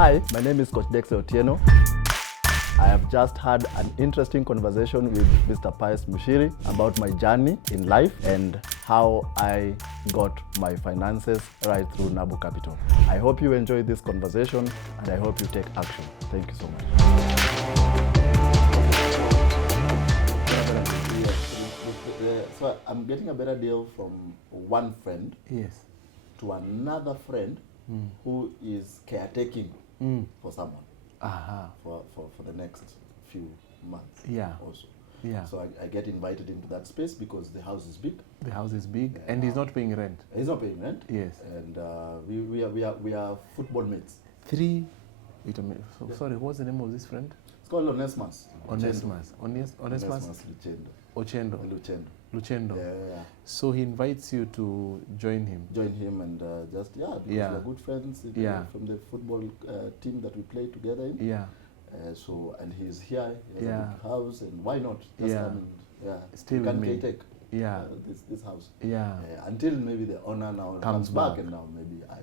Hi, my name is Coach Dexter. I have just had an interesting conversation with Mr. Pius Mushiri about my journey in life and how I got my finances right through Nabo Capital. I hope you enjoy this conversation and I hope you take action. Thank you so much. So I'm getting a better deal from one friend to another friend who is caretaking for someone for the next few months also. So I get invited into that space because the house is big. The house is big and he's not paying rent. He's not paying rent. Yes. And we are football mates. Wait a minute. Sorry, what's the name of this friend? It's called Onesmus. Onesmus Luchendo. Yeah. So he invites you to join him. Join him and because we are good friends from the football team that we play together in. So and he's here, he has a big house, and why not just come and stay with me. Take this house. Until maybe the owner now comes back and now maybe I.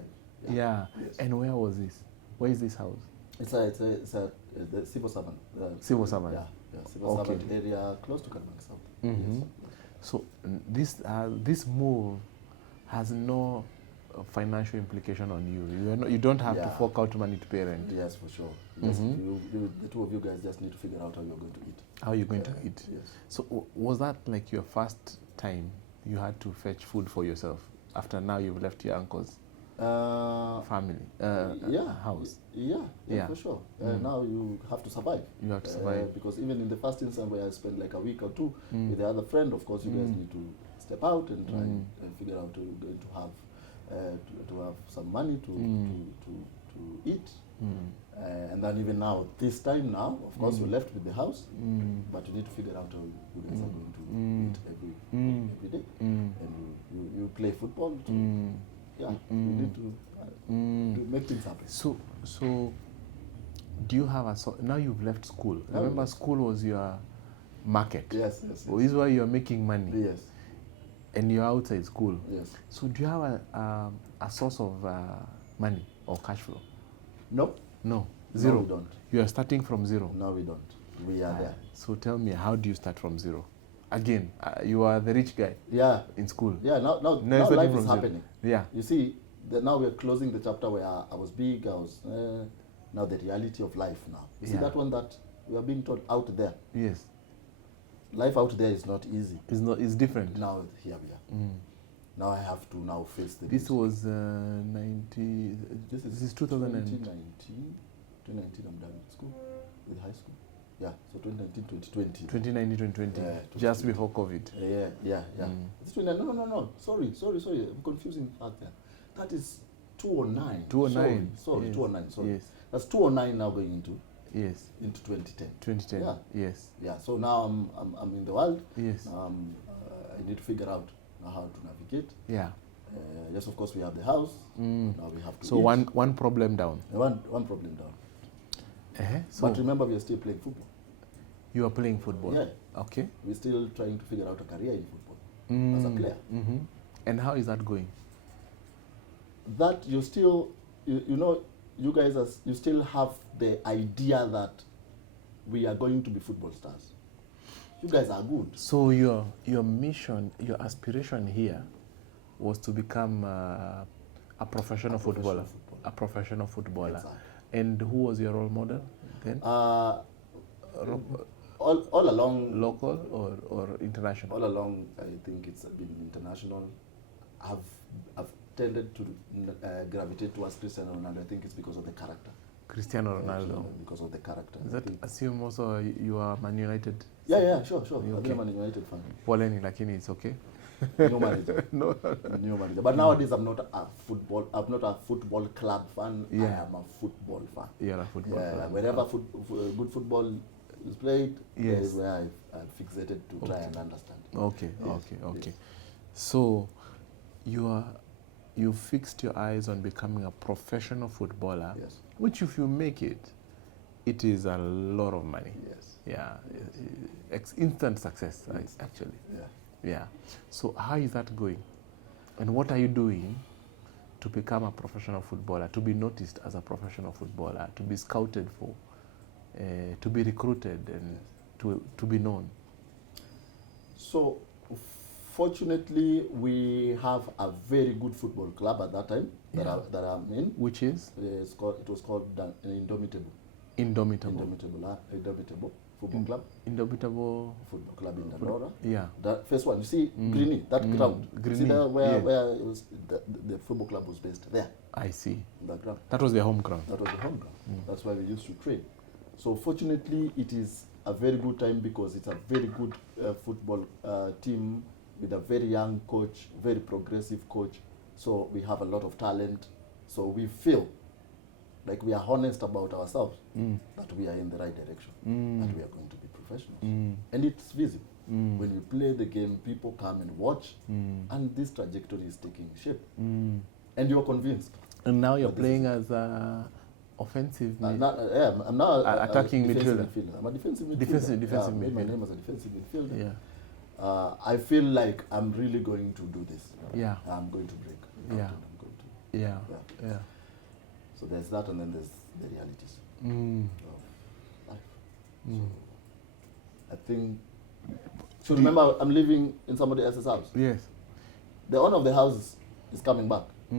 Yes. And where was this? Where is this house? It's a the civil servant. Civil servant. Civil servant area close to Kalman South. Yes. So this move has no financial implication on you. You don't have to fork out money to pay rent. Yes, for sure. Yes, the two of you guys just need to figure out how you're going to eat. How you're going to eat. Yes. So was that like your first time you had to fetch food for yourself after now you've left your uncle's family house? Yeah, for sure. Now you have to survive. You have to survive. Because even in the first instance where I spent like a week or two with the other friend, of course you guys need to step out and try and figure out how you're going to have to have some money to eat. And then even now, this time now, of course you're left with the house, but you need to figure out how you guys are going to eat every day. And you play football you need to make things happen. So do you have now you've left school. Remember school was your market. Yes. This is where you're making money. Yes. And you're outside school. Yes. So do you have a source of money or cash flow? Nope. No. Zero. No, we don't. You are starting from zero. No, we don't. We are there. So tell me, how do you start from zero? Again, you are the rich guy. In school. Yeah. Now life is happening. Yeah. You see, now we're closing the chapter where I was big. I was now the reality of life. Now you see that one that we are being told out there. Yes. Life out there is not easy. It's different. Now here we are. Now I have to now face the. This was 90. This is 2019. 2019 I'm done with school, with high school. Yeah, so 2019, 2020. 2019, 2020. Just before COVID. Yeah. It's no. Sorry. I'm confusing fact there. That is 209. 209. Sorry, yes. 209. Sorry. Yes. That's 209 now going into. Yes. Into 2010. 2010. Yeah. Yes. Yeah. So now I'm in the world. Yes. I need to figure out how to navigate. Yeah. Yes, of course we have the house. Now we have to. So eat. one problem down. One problem down. So but remember, we are still playing football. You are playing football. Yeah. Okay. We're still trying to figure out a career in football as a player. And how is that going? That you still, you guys you still have the idea that we are going to be football stars. You guys are good. So your mission, your aspiration here was to become a professional footballer. A professional footballer. Exactly. And who was your role model then? All along. Local or international? All along, I think it's been international. I've tended to gravitate towards Cristiano Ronaldo. I think it's because of the character. Cristiano Ronaldo. Because of the character. Does that assume also you are Man United? Yeah, sure. Okay. I'm a Man United fan. Poleni, lakini it's okay. New manager. No. New manager. But nowadays I'm not a football club fan. I am a football fan. You're a football fan. Wherever good football is played, that is where I'm fixated to try and understand. Okay. Yes. So you fixed your eyes on becoming a professional footballer. Yes. Which if you make it is a lot of money. Yes. Yeah. Instant success, actually. Yeah. So how is that going? And what are you doing to become a professional footballer, to be noticed as a professional footballer, to be scouted for, to be recruited and to be known? So, fortunately, we have a very good football club at that time that I'm in. Which is? It was called Indomitable. Indomitable Football Club. Indomitable Football Club in Dandora. Yeah. The first one, you see, Greeny, that ground. Greeny. See there where it was, the football club was based there. I see. That ground. That was their home ground. That was the home ground. That's why we used to train. So fortunately, it is a very good time because it's a very good football team with a very young coach, very progressive coach. So we have a lot of talent. So we feel like we are honest about ourselves, that we are in the right direction, that we are going to be professionals. And it's visible. When you play the game, people come and watch, and this trajectory is taking shape. And you're convinced. And now you're playing as offensive I'm now attacking midfielder. I'm a defensive midfielder. Defensive I made my midfielder. name as a defensive midfielder. Yeah. I feel like I'm really going to do this. Yeah. I'm going to break. Yeah. I'm going to. Yeah. Yeah. Yeah. So there's that, and then there's the realities of life. So I think. So remember, I'm living in somebody else's house. Yes. The owner of the house is coming back. The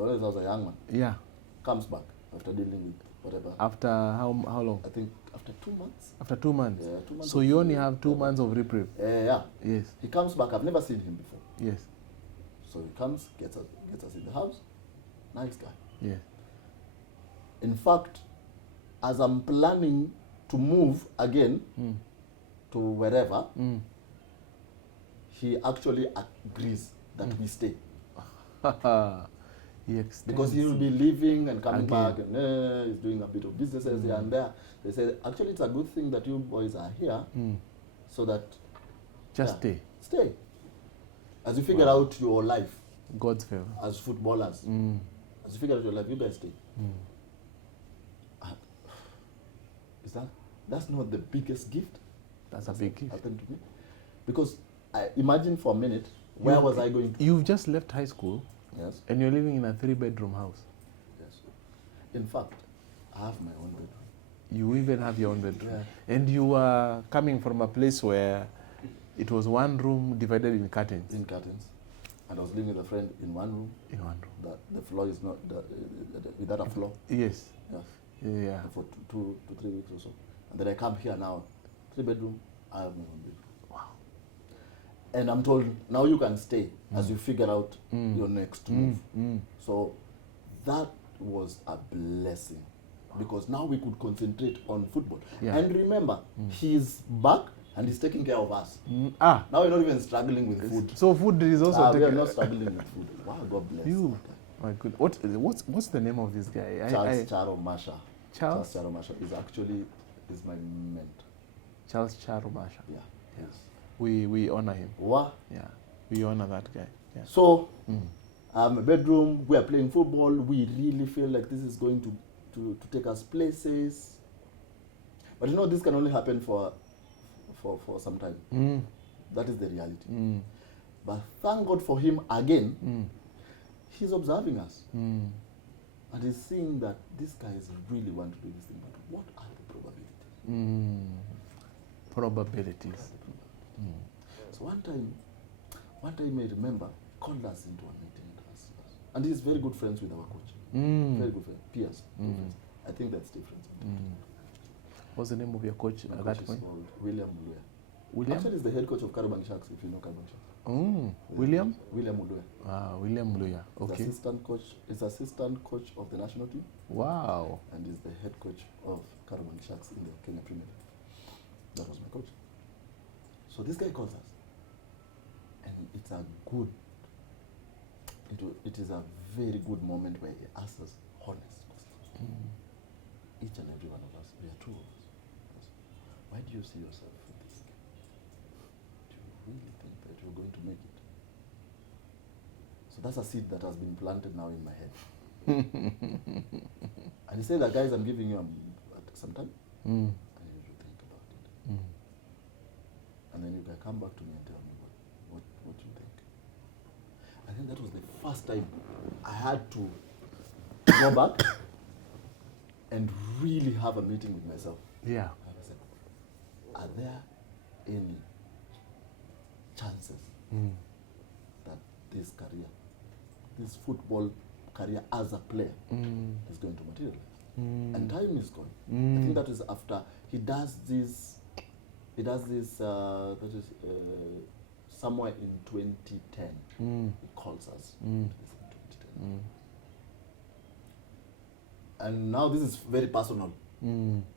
owner of the house, a young man, Yeah. comes back after dealing with whatever. After how long? I think after 2 months. After 2 months. Yeah, 2 months. So you only have 2 months of reprieve. Yeah. Yes. He comes back. I've never seen him before. Yes. So he comes, gets us in the house. Nice guy. Yes. In fact, as I'm planning to move again to wherever, he actually agrees that we stay. He extends Because he will be leaving and coming again. back, and he's doing a bit of businesses here and there. They said, actually, it's a good thing that you boys are here, so that Just stay. stay. As you figure out your life God's favor. as footballers, as you figure out your life, you guys stay. That's not the biggest gift? That's a big gift. Happened to me. Because I imagine for a minute, where was I going to? You've just left high school. Yes. And you're living in a 3-bedroom house. Yes. In fact, I have my own bedroom. You even have your own bedroom. Yeah. And you are coming from a place where it was one room divided in curtains. In curtains. And I was living with a friend in one room. In one room. The floor is not, without a floor. Yes. Yeah. Yeah. For 2 to 3 weeks or so. And then I come here now, 3-bedroom, I have my own bedroom. Wow. And I'm told, now you can stay as you figure out your next move. So that was a blessing. Because now we could concentrate on football. Yeah. And remember, he's back and he's taking care of us. Now we're not even struggling with food. So food is also we are not struggling with food. Wow, God bless you. My good. What's the name of this guy? Charles Charo Masha. Charles Charo Masha is my mentor. Charles Charo Masha. Yeah. Yes. We honor him. Wow. Yeah. We honor that guy. Yeah. So, a bedroom, we are playing football. We really feel like this is going to take us places. But you know, this can only happen for some time. That is the reality. But thank God for him again. He's observing us. And he's seeing that these guys really want to do this thing. But what are the probabilities? Probabilities. So one time I remember, called us into a meeting. And he's very good friends with our coach. Very good friends. Peers. I think that's different. What's the name of your coach at that point? Called William Muluya. William? Actually, he's the head coach of Karabang Sharks, if you know Karabang Sharks. William? William Muluya. William Muluya. Okay. He's assistant coach of the national team. Wow. And he's the head coach of Karabang Sharks in the Kenya Premier League. That was my coach. So this guy calls us. And it is a very good moment where he asks us honest questions. Each and every one of us, we are two of us. Why do you see yourself in this game? Do you really think that you're going to make it? So that's a seed that has been planted now in my head. And he said that, guys, I'm giving you some time. I need you to think about it. And then you can come back to me and tell me what you think. And I think that was the first time I had to go back and really have a meeting with myself. Yeah. I said, are there any chances that this career, this football career as a player is going to materialize? And time is gone. I think that is after he does this, that is somewhere in 2010. He calls us. This in 2010. And now this is very personal.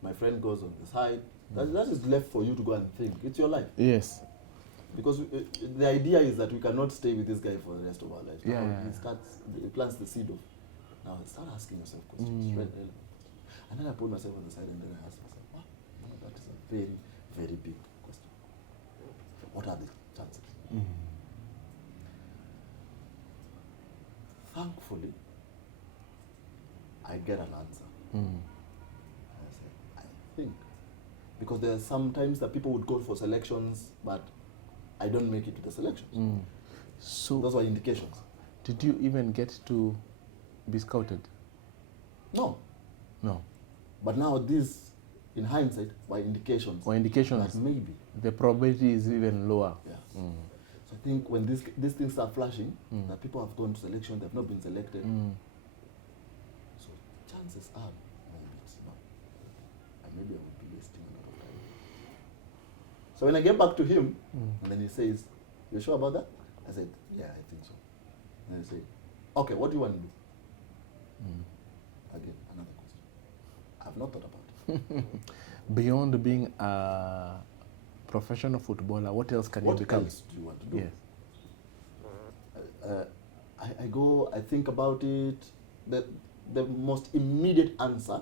My friend goes on the side. That is left for you to go and think. It's your life. Yes. Because the idea is that we cannot stay with this guy for the rest of our lives. Yeah. He plants the seed of. Now start asking yourself questions. Relevant. And then I put myself on the side and then I asked myself, wow, that is a very, very big question. What are the chances? Thankfully, I get an answer. I say, I think. Because there are sometimes that people would go for selections, but I don't make it to the selections. So those were indications. Did you even get to be scouted? No. No. But now these, in hindsight, were indications. Or indications. That maybe. The probability is even lower. Yeah. So I think when these things are flashing, that people have gone to selection, they've not been selected. So chances are, maybe it's not. And maybe I would be wasting a lot of time. So when I get back to him, and then he says, "You sure about that?" I said, "Yeah, I think so." And he said, "Okay, what do you want to do?" Again, another question. I've not thought about it. Beyond being a professional footballer, what else can you become? What else do you want to do? Yes. I go, I think about it. The most immediate answer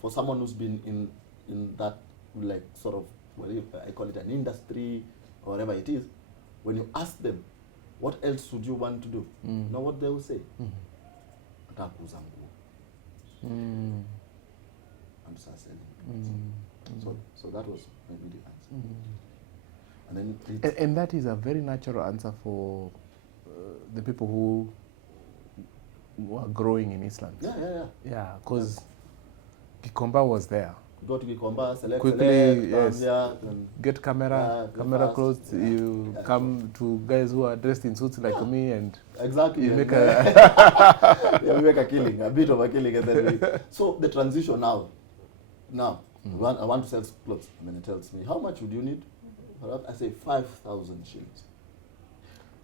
for someone who's been in that, like, sort of, I call it an industry or whatever it is, when you ask them, what else would you want to do? You know what they will say? Atakuza nguo. And start selling. So that was maybe the answer. And then and that is a very natural answer for the people who are growing in Eastland. Yeah, because Gikomba was there. Go to Gikomba, select, quickly, yes. Get camera close. You come to guys who are dressed in suits like me, and exactly, you make you make a killing, a bit of a killing, and then so the transition now. I want to sell clothes, and then it tells me, how much would you need? I say 5,000 shillings.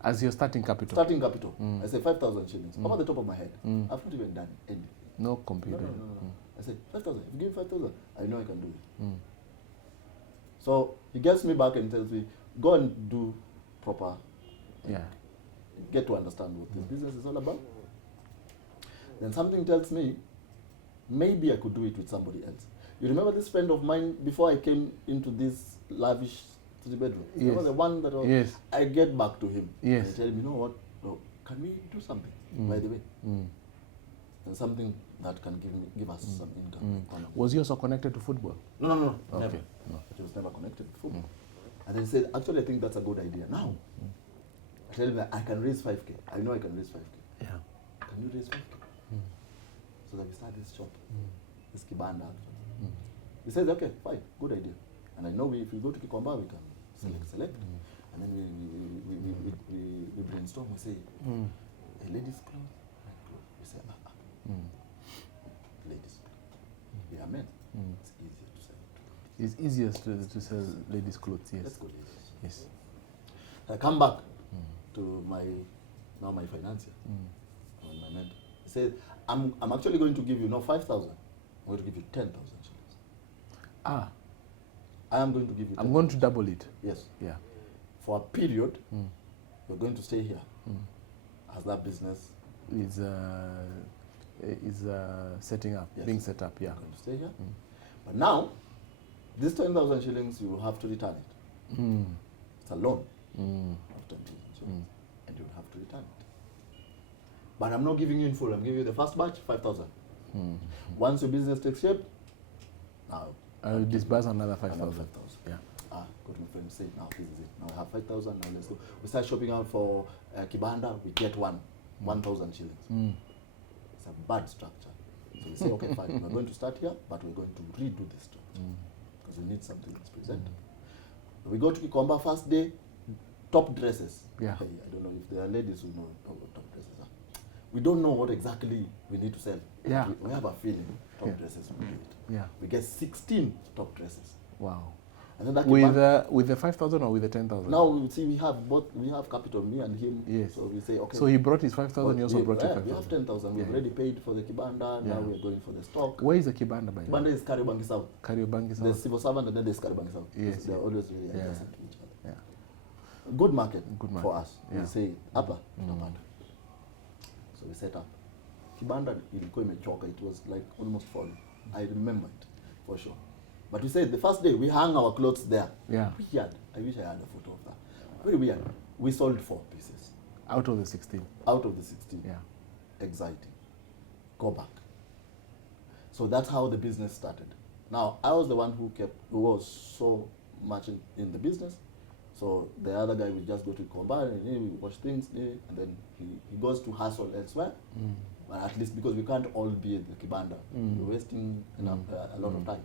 As your starting capital. Starting capital. I say 5,000 shillings. Over the top of my head, I've not even done anything. No computer. No. I said, 5,000. If you give me 5,000, I know I can do it. So he gets me back and tells me, go and do proper. Get to understand what this business is all about. Then something tells me, maybe I could do it with somebody else. You remember this friend of mine before I came into this lavish to the bedroom? Yes. Remember the one that was, yes. I get back to him. Yes. And I tell him, you know what? No, can we do something, by the way? And something that can give us some income. Was he also connected to football? No, okay. Never. No. He was never connected to football. And then he said, actually, I think that's a good idea. Now, I tell him that I can raise 5K. I know I can raise 5K. Yeah. Can you raise 5K? So that we start this shop, this kibanda. He says, okay, fine, good idea. And I know if we go to Kikomba, we can select. And then we brainstorm, we say, a ladies' clothes, we say, ladies' clothes. We are men. It's easier to sell. It's easiest to sell ladies' clothes, yes. Let's go ladies. Yes. I come back to my financier, my mentor. He said, I'm actually going to give you not 5,000. I'm going to give you 10,000 shillings. I am going to give you 10,000. I'm going to double it. Yes. Yeah. For a period, you're going to stay here. As that business is setting up, being set up, yeah. You're going to stay here. But now, this 10,000 shillings, you will have to return it. It's a loan of 10,000 shillings. And you will have to return it. But I'm not giving you in full. I'm giving you the first batch, 5,000. Once your business takes shape, now I'll disburse another 5,000. Yeah. go to my friend, say, now this is it. Now I have 5,000, now let's go. We start shopping out for Kibanda, we get 1,000 shillings. It's a bad structure. So we say, okay, fine, we're going to start here, but we're going to redo this structure. Because we need something that's presentable. We go to Kikomba first day, top dresses. Yeah. Hey, I don't know if there are ladies who know what top dresses are. We don't know what exactly we need to sell. Yeah. We have a feeling top dresses will do it. Yeah. We get 16 top dresses. Wow. And then that with the 5,000 or with the 10,000? Now we see we have both. We have capital, me and him. Yes. So we say, okay. So he brought his 5,000. You also brought your 5,000. We have 10,000. We've already paid for the Kibanda. Now we're going for the stock. Where is the Kibanda, by the way? Kibanda is Kariobangi South. Kariobangi South. There's civil servant and then there's Kariobangi South. Yes. They're always really adjacent to each other. Yeah. Good market for us. Yeah. We say hapa tutapanda. So we set up. Kibanda ilikuwa imechoka. It was like almost falling. I remember it for sure. But we said the first day we hung our clothes there. Yeah. Weird. I wish I had a photo of that. Very weird. We sold 4 pieces. Out of the 16. Out of the 16. Yeah. Exciting. Go back. So that's how the business started. Now I was the one who was so much in the business. So the other guy will just go to Komba and we watch things, and then he goes to hustle elsewhere. But at least because we can't all be at the Kibanda, we're wasting a lot of time.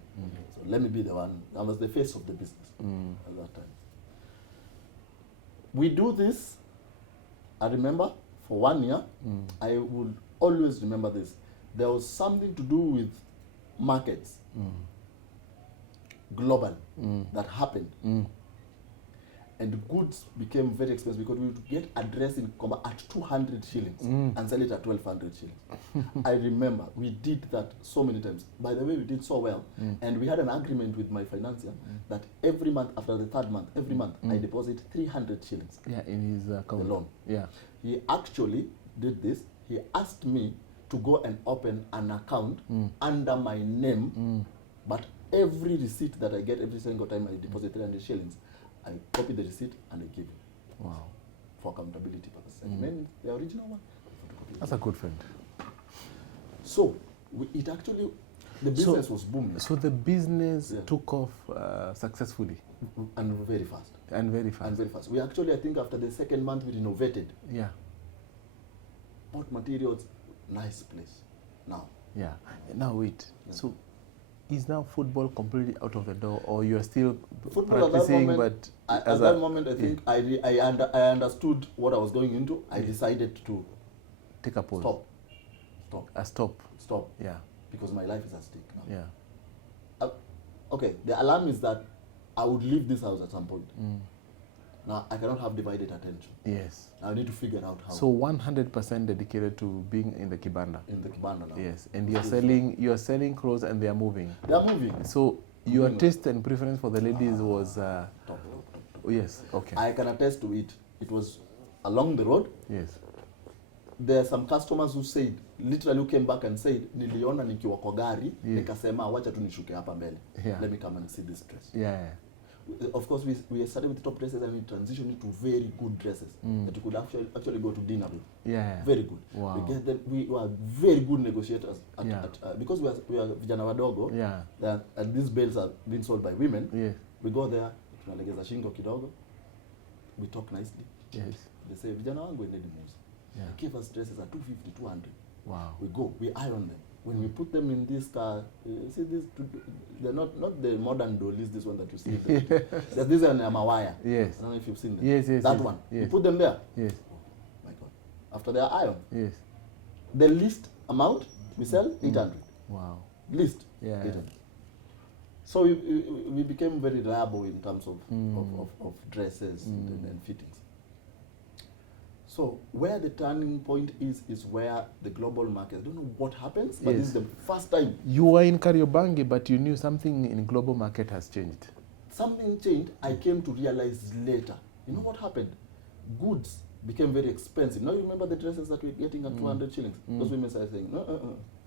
So let me be the one. I was the face of the business at that time. We do this. I remember for 1 year. I will always remember this. There was something to do with markets, global, that happened. And goods became very expensive because we would get a dress in Komba at 200 shillings and sell it at 1,200 shillings. I remember we did that so many times. By the way, we did so well. And we had an agreement with my financier that every month, after the 3rd month, every month, I deposit 300 shillings. Yeah, in his account. The loan. Yeah. He actually did this. He asked me to go and open an account under my name, but every receipt that I get every single time I deposit 300 shillings, I copy the receipt and I give him. Wow. For accountability purposes. I remain the original one. That's a good friend. So, it actually, the business was booming. So the business took off successfully. And very fast. And very fast. And very fast. We actually, I think after the 2nd month, we renovated. Yeah. Bought materials, nice place. Now. Yeah. Now wait. Yeah. So, is now football completely out of the door, or you are still football practicing? At that moment, I think I understood what I was going into. I decided to take a pause. Stop. Yeah. Because my life is at stake now. Yeah. Okay. The alarm is that I would leave this house at some point. Now I cannot have divided attention. Yes. I need to figure out how. So 100% dedicated to being in the Kibanda. In the Kibanda now. Yes, and you're selling clothes and they are moving. They are moving. So your taste and preference for the ladies was top. Oh, yes. Okay. I can attest to it. It was along the road. Yes. There are some customers who said, literally who came back and said, niliona nikiwa kwa gari, nikasema wacha tu nishuke hapa mbele. Let me come and see this dress. Yeah. Of course, we started with top dresses and we transitioned into very good dresses that you could actually go to dinner with. Yeah. Very good. Wow. We were very good negotiators because we are vijana wadogo. Yeah. And these bales are being sold by women. Yes. We go there, tunalegeza shingo kidogo. We talk nicely. Yes. They say vijana wangu endeni muuze. Yeah. They give us dresses at 250, 200. Wow. We go, we iron them. When we put them in this car, see this, they're not the modern dollies, this one that you see. There's this one, Amawaya. Yes. I don't know if you've seen them. Yes. That one. Yes. You put them there. Yes. Oh my God. After they are ironed. Yes. The least amount we sell, 800. Wow. Least. Yeah. 800. So we became very reliable in terms of dresses and fittings. So where the turning point is where the global market, I don't know what happens, but this is the first time. You were in Kariobangi, but you knew something in global market has changed. Something changed, I came to realize later. You know what happened? Goods became very expensive. Now you remember the dresses that we're getting at 200 shillings? Those women started saying,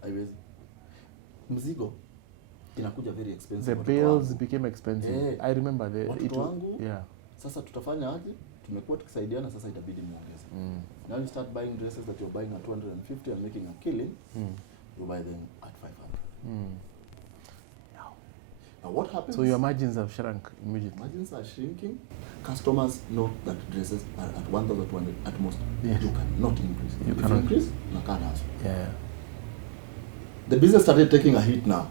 I raise mzigo. Inakuja very expensive. The bills became expensive. Yeah. I remember watoto wangu, yeah. Sasa tutafanya aje? Tumekuwa tukisaidiana, sasa itabidi muongeze. Now you start buying dresses that you're buying at 250 and making a killing. You buy them at 500. Now what happens? So your margins have shrunk immediately. Margins are shrinking. Customers know that dresses are at 1,200 at most. Yes. You cannot increase. You if cannot. you increase, you can't ask. Yeah. The business started taking a hit now.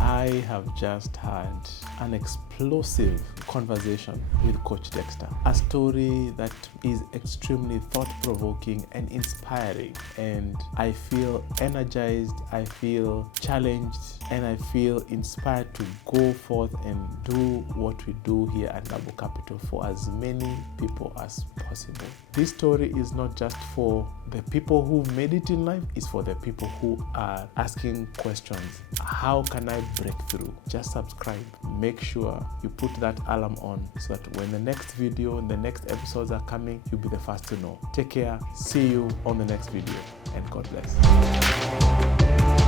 I have just had an explosive conversation with Coach Dexter. A story that is extremely thought-provoking and inspiring. And I feel energized, I feel challenged, and I feel inspired to go forth and do what we do here at Nabo Capital for as many people as possible. This story is not just for the people who made it in life, it's for the people who are asking questions. How can I break through? Just subscribe. Make sure you put that alarm on so that when the next video and the next episodes are coming, you'll be the first to know. Take care. See you on the next video, and God bless.